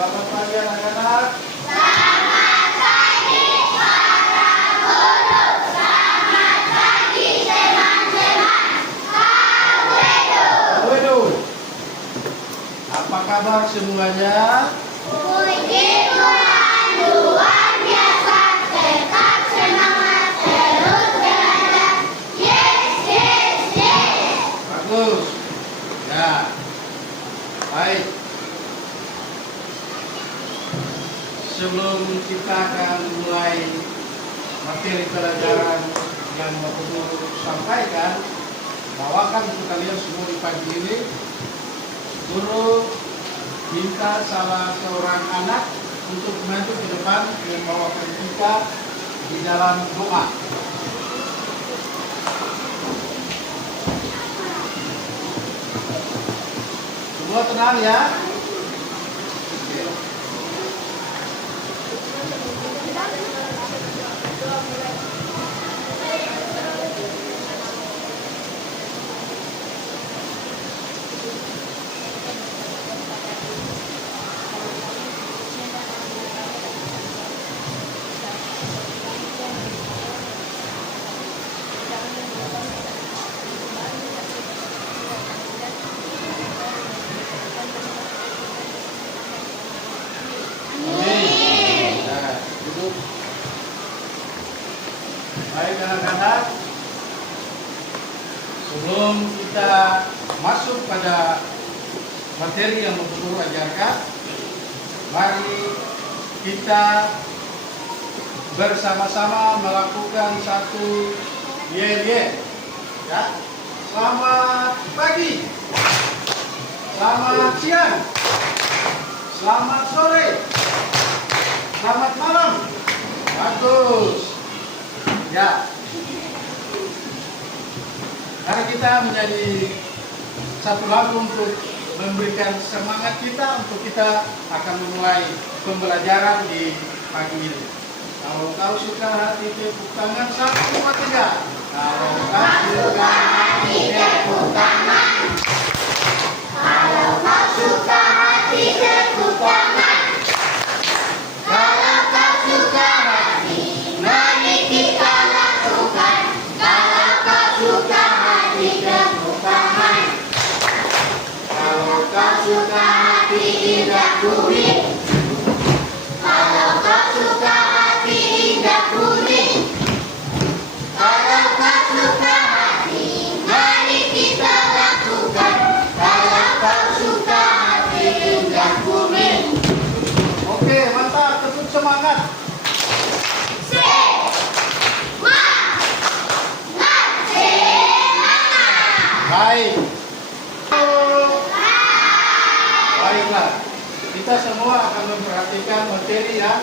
Selamat pagi anak-anak. Selamat pagi para guru. Selamat pagi teman-teman. Halo. Apa kabar semuanya? Puji Tuhan luar biasa. Tetap semangat terus belajar. Yes, yes, yes. Bagus. Ya. Baik. Sebelum kita akan mulai materi pelajaran yang Bapak Guru sampaikan, bawakan untuk kalian semua di pagi ini. Guru minta salah seorang anak untuk maju ke depan membawakan kita di dalam doa. Semua tenang ya. Oke. Nah, duduk. Baik anak-anak, sebelum kita masuk pada materi yang Bapak Guru ajarkan, mari kita bersama-sama melakukan satu ye-ye. Ya. Selamat pagi, selamat siang, selamat sore, selamat malam. Bagus. Ya. Karena kita menjadi satu lagu untuk memberikan semangat kita untuk kita akan memulai pembelajaran di pagi ini. Kalau kau suka hati tepuk tangan 1, 2, 3. Kalau kau suka hati tepuk tangan. Kalau kau suka hati tepuk tangan. Kalau kau suka hati, mari kita lakukan. Kalau kau suka hati tepuk tangan. Kalau kau suka hati indah kuning. Kalau kau suka hati indah kuning. Kalau kau suka hati, mari kita lakukan. Kalau kau suka hati indah kuning. Oke, mantap, tetap semangat. Baik. Baiklah. Kita semua akan memperhatikan materi yang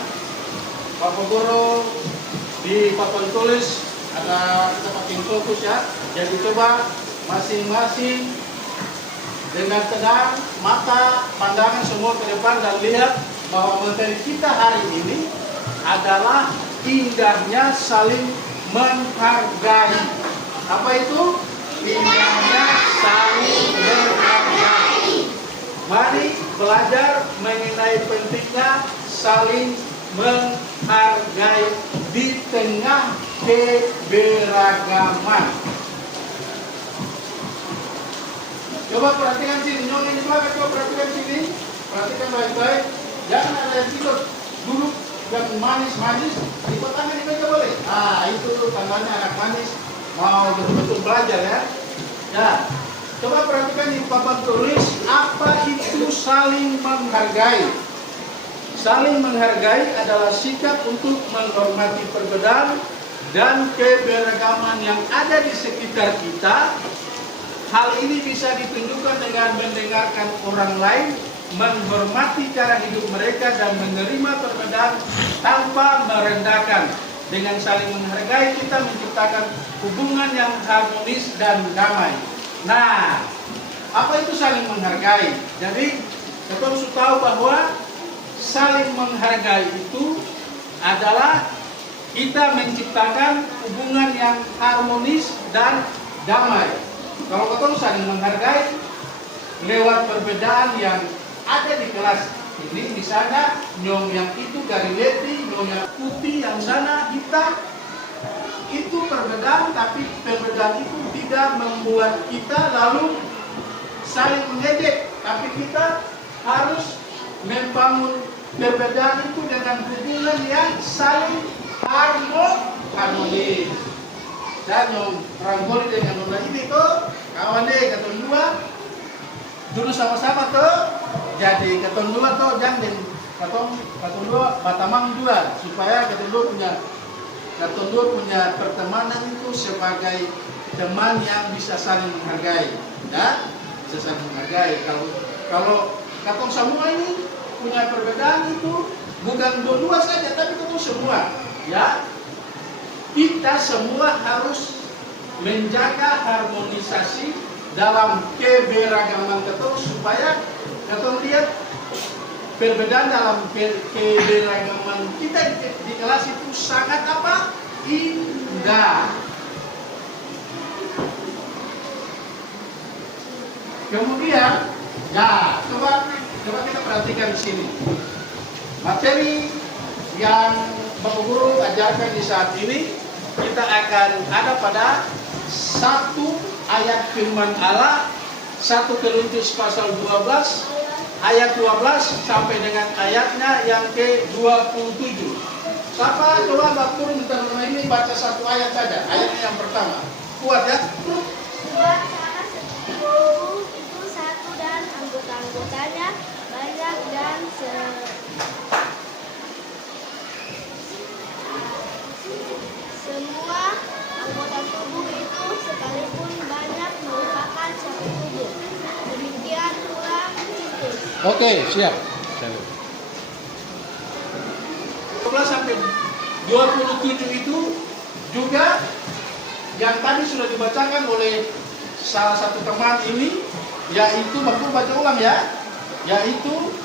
Bapak Guru di papan tulis. Ada kita pakai fokus ya. Jadi coba masing-masing dengan tenang, mata, pandangan semua ke depan dan lihat bahwa materi kita hari ini adalah indahnya saling menghargai. Apa itu? Indahnya saling menghargai. Mari belajar mengenai pentingnya saling menghargai di tengah keberagaman. Coba perhatikan sini, nyong ini belakang, coba perhatikan sini. Perhatikan baik-baik. Jangan ada yang tidur, duduk dan manis-manis. Lipat tangan di meja boleh. Ah, itu tandanya anak manis mau betul-betul belajar ya. Ya, coba perhatikan di papan tulis apa itu saling menghargai. Saling menghargai adalah sikap untuk menghormati perbedaan dan keberagaman yang ada di sekitar kita. Hal ini bisa ditunjukkan dengan mendengarkan orang lain, menghormati cara hidup mereka dan menerima perbedaan tanpa merendahkan. Dengan saling menghargai kita menciptakan hubungan yang harmonis dan damai. Nah, apa itu saling menghargai? Jadi, kita harus tahu bahwa saling menghargai itu adalah kita menciptakan hubungan yang harmonis dan damai. Kalau kita saling menghargai lewat perbedaan yang ada di kelas Ini di sana, nyong yang itu dari leti, nyong yang putih, yang sana hitam. Itu perbedaan, tapi perbedaan itu tidak membuat kita lalu saling mengejek. Tapi kita harus membangun perbedaan itu dengan hubungan yang saling harmonis. Dan yang rangkul dengan orang ini tuh kawan deh ketemu dua dulu sama-sama tuh jadi ketemu dua tuh jangan ketemu dua batamang dua supaya ketemu dua punya pertemanan itu sebagai teman yang bisa saling menghargai ya bisa saling menghargai. Kalau katong semua ini punya perbedaan itu bukan dua saja tapi ketemu semua ya. Kita semua harus menjaga harmonisasi dalam keberagaman ketong supaya ketong lihat perbedaan dalam keberagaman kita di kelas itu sangat apa? Indah. Kemudian, ya coba kita perhatikan di sini materi yang Bapak Guru ajarkan di saat ini. Kita akan ada pada satu ayat firman Allah 1 Korintus pasal 12 ayat 12 sampai dengan ayatnya yang ke-27. Siapa coba Bapak Guru minta ini baca satu ayat saja, ayatnya yang pertama. Kuat ya? Sebab salah satu tubuh itu satu dan anggota-anggotanya banyak dan semua anggota tubuh itu sekalipun banyak merupakan satu tubuh. Demikian pula Kristus. Oke, siap. 12 sampai 27 itu juga yang tadi sudah dibacakan oleh salah satu teman ini, yaitu Bapak baca ulang ya, yaitu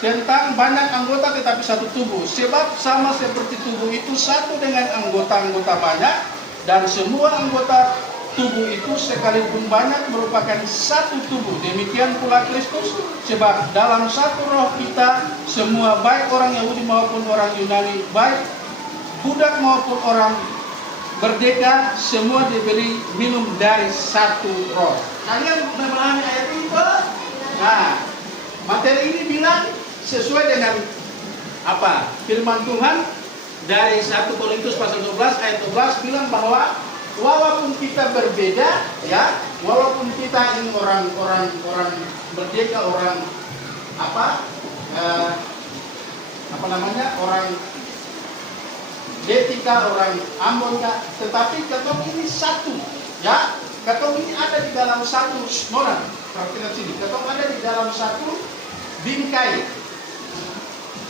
tentang banyak anggota tetapi satu tubuh. Sebab sama seperti tubuh itu satu dengan anggota-anggota banyak, dan semua anggota tubuh itu sekalipun banyak merupakan satu tubuh. Demikian pula Kristus, sebab dalam satu roh kita semua, baik orang Yahudi maupun orang Yunani, baik budak maupun orang merdeka, semua diberi minum dari satu roh. Kalian memahami ayat ini? Nah, materi ini bilang sesuai dengan apa? Firman Tuhan dari 1 Korintus pasal 12 ayat 12 bilang bahwa walaupun kita berbeda ya, walaupun kita ini orang merdeka, orang orang Detika, orang Ambon, tetapi ketong ini satu ya, ketong ini ada di dalam satu nona. Perhatikan sini, ketong ada di dalam satu bingkai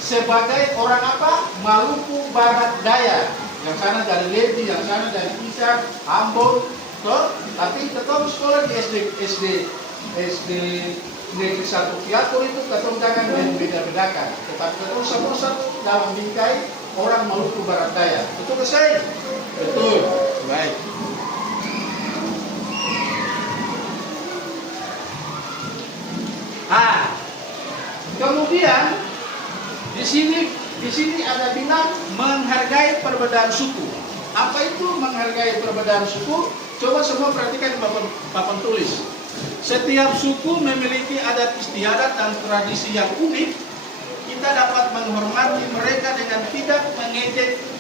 sebagai orang apa? Maluku Barat Daya. Yang sana dari Ledi, yang sana dari Isar, Ambon, toh. Tapi ketong sekolah di SD Negeri 1 Piatur itu ketong jangan beda-bedakan. Tetapi ketong semua satu dalam bingkai orang Maluku Barat Daya. Betul ke saya? Betul. Baik. Kemudian di sini ada bilang menghargai perbedaan suku. Apa itu menghargai perbedaan suku? Coba semua perhatikan papan tulis. Setiap suku memiliki adat istiadat dan tradisi yang unik. Kita dapat menghormati mereka dengan tidak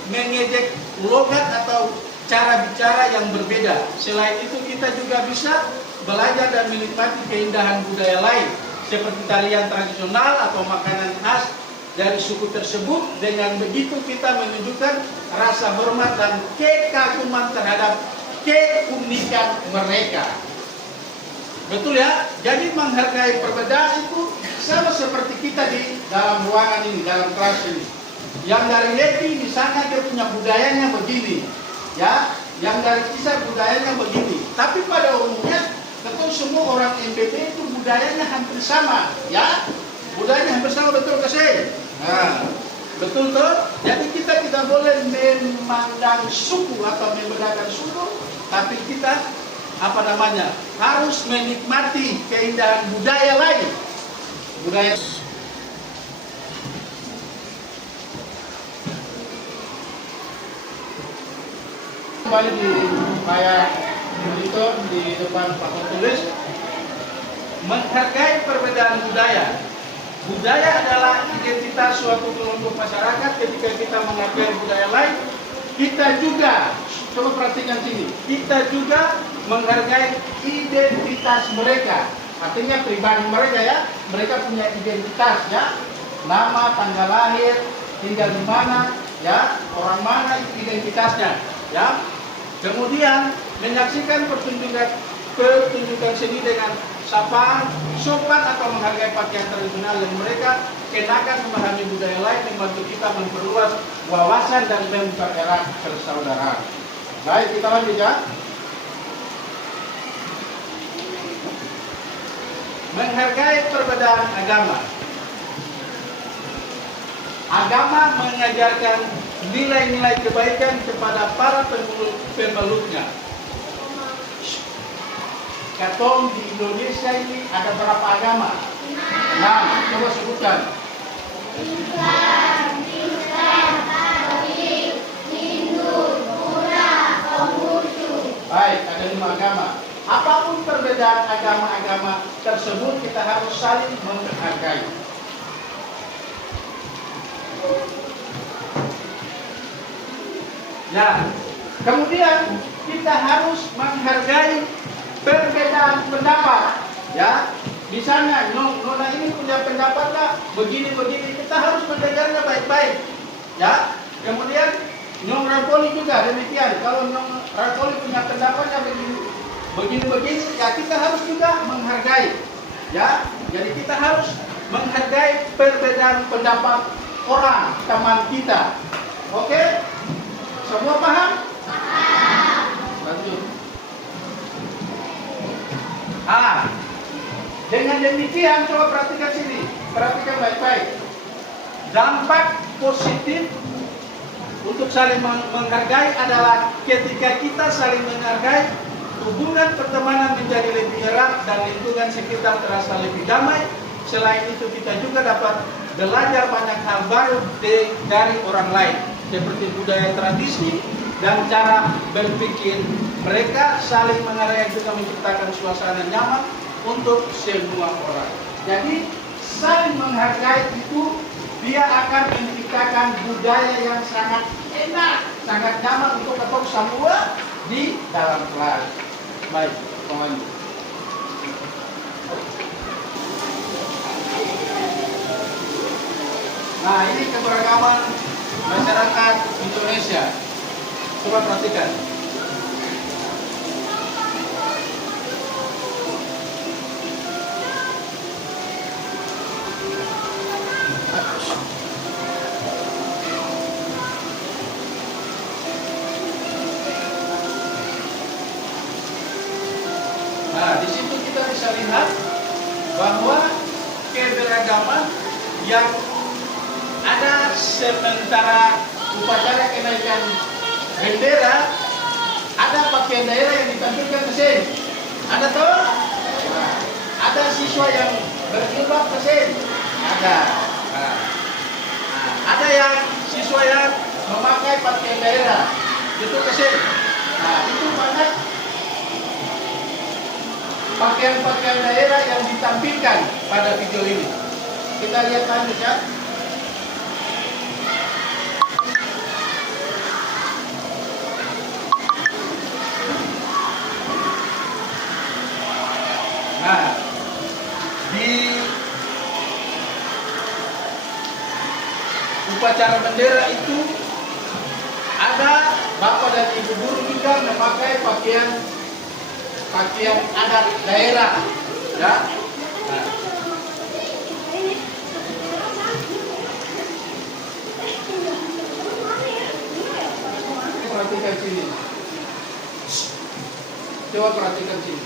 mengejek logat atau cara bicara yang berbeda. Selain itu kita juga bisa belajar dan menikmati keindahan budaya lain seperti tarian tradisional atau makanan khas dari suku tersebut. Dengan begitu kita menunjukkan rasa hormat dan kekaguman terhadap keunikan mereka. Betul ya? Jadi menghargai perbedaan itu sama seperti kita di dalam ruangan ini, dalam kelas ini. Yang dari Levi misalnya dia punya budayanya begini, ya. Yang dari Kisah budayanya begini. Tapi pada umumnya, betul semua orang MPP itu budayanya hampir sama, ya. Budayanya hampir sama, betul ke saya? Nah, betul tuh. Jadi kita tidak boleh memandang suku atau membedakan suku, tapi kita harus menikmati keindahan budaya lain. Budaya kembali di layar monitor di depan papan tulis. Menghargai perbedaan budaya. Budaya adalah identitas suatu kelompok masyarakat. Ketika kita menghargai budaya lain, kita juga, coba perhatikan sini, kita juga menghargai identitas mereka. Artinya pribadi mereka ya, mereka punya identitas ya, nama, tanggal lahir, tinggal di mana, ya, orang mana itu identitasnya, ya. Kemudian menyaksikan pertunjukan seni dengan sapaan, sopan atau menghargai pakaian tradisional yang mereka kenakan, memahami budaya lain, membantu kita memperluas wawasan dan mempererat persaudaraan. Baik, kita lanjut ya. Menghargai perbedaan agama. Agama mengajarkan nilai-nilai kebaikan kepada para pemeluknya. Katong di Indonesia ini ada berapa agama? 6. Coba sebutkan. Islam, Katolik, Hindu, Buddha, Konghucu. Baik, ada 5 agama. Apapun perbedaan agama-agama tersebut, kita harus saling menghargai. Ya, kemudian kita harus menghargai perbedaan pendapat. Ya, misalnya Nona ini punya pendapat lah, begini-begini, kita harus mendengarnya baik-baik. Ya, kemudian Nyong Rapoli juga demikian. Kalau Nyong Rapoli punya pendapatnya begini-begini, ya kita harus juga menghargai. Ya, jadi kita harus menghargai perbedaan pendapat orang, teman kita. Oke? Semua paham? Paham. Lanjut. Dengan demikian, coba perhatikan sini. Perhatikan baik-baik. Dampak positif untuk saling menghargai adalah ketika kita saling menghargai, hubungan pertemanan menjadi lebih erat dan lingkungan sekitar terasa lebih damai. Selain itu kita juga dapat belajar banyak hal baru dari orang lain, seperti budaya tradisi dan cara berpikir mereka. Saling menghargai juga menciptakan suasana nyaman untuk semua orang. Jadi saling menghargai itu dia akan menciptakan budaya yang sangat enak, sangat nyaman untuk kita semua di dalam kelas. Baik, lanjut. Nah, ini keberagaman masyarakat Indonesia. Coba perhatikan. Nah, di situ kita bisa lihat bahwa keberagaman yang ada sementara upacara kenaikan bendera, ada pakaian daerah yang ditampilkan di sini. Ada toh? Nah, ada siswa yang berjilbab ke sini. Ada. Nah, ada yang siswa yang memakai pakaian daerah. Itu ke sini. Nah, itu banyak pakaian-pakaian daerah yang ditampilkan pada video ini. Kita lihat lanjut ya. Nah, di upacara bendera itu ada bapak dan ibu guru juga memakai pakaian adat daerah, ya. Nah. Perhatikan sini. Coba perhatikan sini.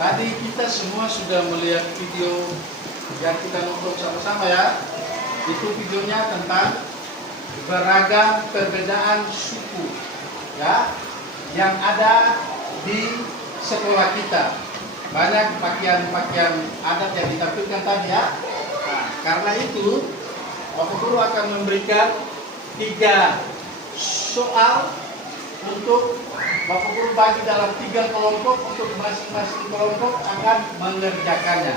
Tadi kita semua sudah melihat video yang kita nonton sama-sama ya. Itu videonya tentang beragam perbedaan suku ya yang ada di sekolah kita. Banyak pakaian-pakaian adat yang ditampilkan tadi ya. Nah, karena itu Bapak Guru akan memberikan 3 soal untuk Bapak Guru bagi dalam 3 kelompok untuk masing-masing kelompok akan mengerjakannya.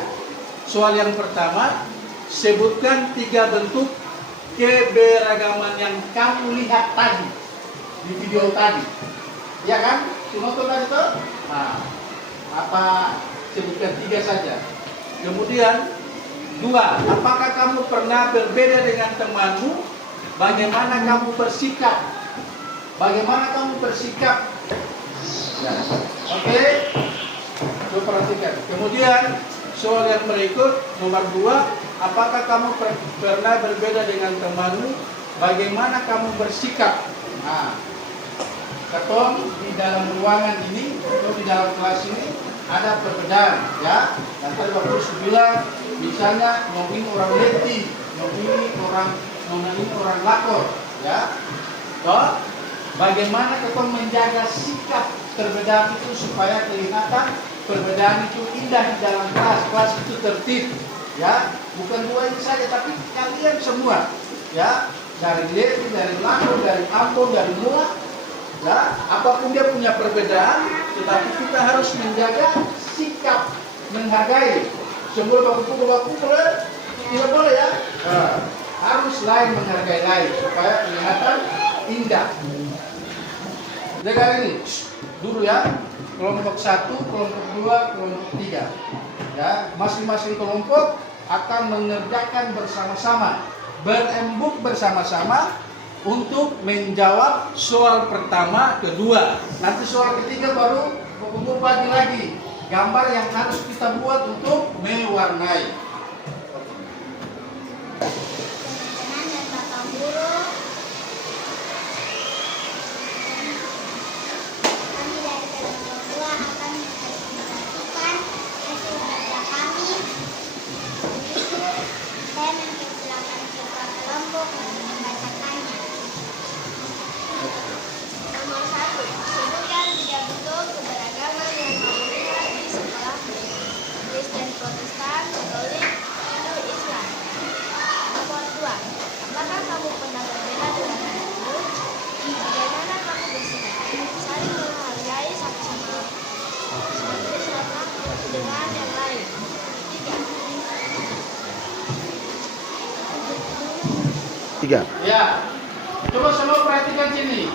Soal yang pertama, sebutkan 3 bentuk keberagaman yang kamu lihat tadi di video tadi. Ya kan? Cuma tuh tadi tuh. Nah, apa sebutkan 3 saja. Kemudian 2, apakah kamu pernah berbeda dengan temanmu? Bagaimana kamu bersikap? Bagaimana kamu bersikap? Ya. Oke, coba perhatikan. Kemudian soal yang berikut nomor 2, apakah kamu pernah berbeda dengan temanmu? Bagaimana kamu bersikap? Nah, ketong di dalam ruangan ini atau di dalam kelas ini ada perbedaan, ya. Dan tadi Bapak Guru bilang, misalnya ini orang leti, ini orang lakor, ya. Toh, bagaimana kita menjaga sikap perbedaan itu supaya kelihatan perbedaan itu indah di dalam kelas itu tertib, ya. Bukan 2 ini saja, tapi kalian semua, ya. Dari leti, dari lakor, dari Ambon, dari Muat, ya. Apapun dia punya perbedaan, tetapi kita harus menjaga sikap menghargai. Sebelum baku-baku tidak boleh, ya. Nah, harus lain menghargai lain supaya kelihatan indah. Dengar ini dulu, ya. Kelompok 1, kelompok 2, kelompok 3. Ya, masing-masing kelompok akan mengerjakan bersama-sama, berembuk bersama-sama untuk menjawab soal pertama, kedua. Nanti soal ketiga baru Bapak bagi lagi gambar yang harus kita buat untuk mewarnai. Teman-teman dan Bapak Guru, kami dari kelompok 2 akan mempresentasikan hasil kerja kami. Begitu, saya mempersilakan ketua kelompok untuk membacakannya. Nomor 1, sebutkan 3 bentuk keberagaman yang kamu lihat di sekolahmu. Kristen, Protestan, Katolik, Hindu, Islam. Nomor 2, apakah kamu pernah berbeda dengan temanmu? Bagaimana kamu bersikap? Saling menghargai sama-sama dengan yang lain. 3. Ya, coba semua perhatikan sini.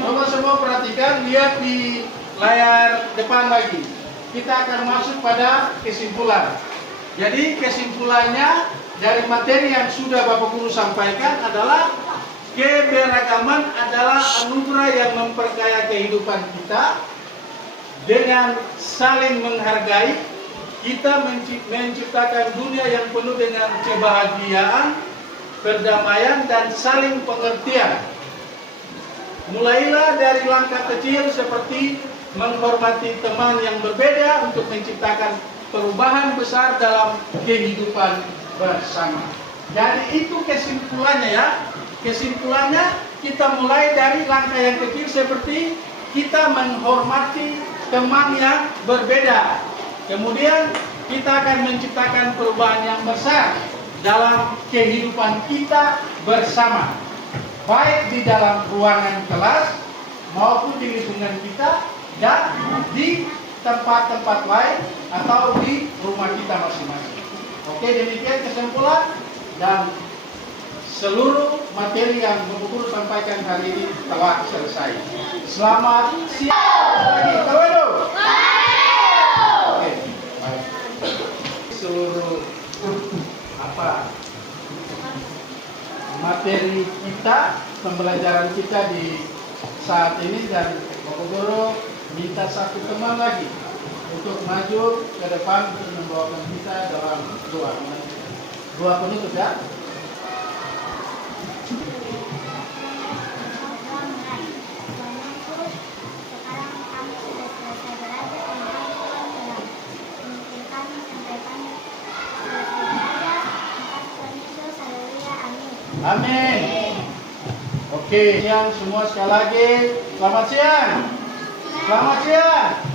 Coba semua perhatikan, lihat di layar depan lagi. Kita akan masuk pada kesimpulan. Jadi kesimpulannya dari materi yang sudah Bapak Guru sampaikan adalah keberagaman adalah anugerah yang memperkaya kehidupan kita. Dengan saling menghargai, kita menciptakan dunia yang penuh dengan kebahagiaan, perdamaian, dan saling pengertian. Mulailah dari langkah kecil seperti menghormati teman yang berbeda untuk menciptakan perubahan besar dalam kehidupan bersama. Jadi itu kesimpulannya, ya. Kesimpulannya kita mulai dari langkah yang kecil seperti kita menghormati teman yang berbeda. Kemudian kita akan menciptakan perubahan yang besar dalam kehidupan kita bersama, baik di dalam ruangan kelas maupun di lingkungan kita dan di tempat-tempat lain atau di rumah kita masing-masing. Oke, demikian kesimpulan dan seluruh materi yang Bapak Guru sampaikan hari ini telah selesai. Selamat siang lagi. Halo. Oke, baik. Seluruh materi kita, pembelajaran kita di saat ini, dan Bapak Guru minta satu teman lagi untuk maju ke depan untuk membawakan kita dalam doa penutup, ya. Amin. Oke, siang semua sekali lagi. Selamat siang. Selamat siang.